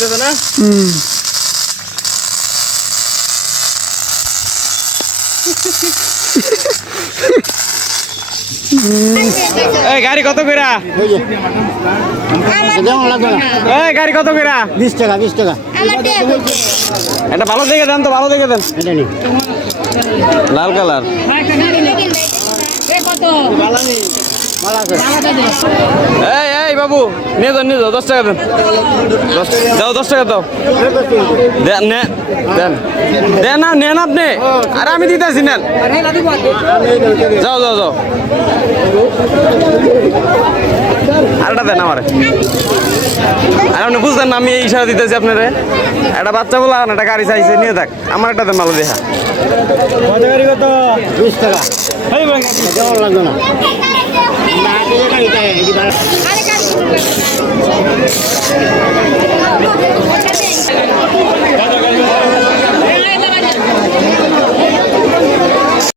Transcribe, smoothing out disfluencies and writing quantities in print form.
হইতেছে না? এই গাড়ি কত কইরা? এই গাড়ি কত কইরা? 20 টাকা 20 টাকা। এটা ভালো দেখে দেন তো, ভালো দেখে দেন। এটা নি লাল কালার। এই এই বাবু নিয়ে যান, নিয়ে যাও, 10 টাকা দেন। দাও 10 টাকা দাও। দেন দেন দেন না, নেন আপনি। আরে আমি দিতেছি, নেন। যাও যাও যাও, আরেকটা দেন আমারে। আর আপনি বুঝলেন না আমি এই ইশারা দিতেছি আপনারে। একটা বাচ্চা বলা একটা গাড়ি চাইছে, নিয়ে থাক। আমার একটা দেন ভালো দেখা। গাড়ি কত? 20 টাকা। দেওয়ার লাগবে না। না, এটা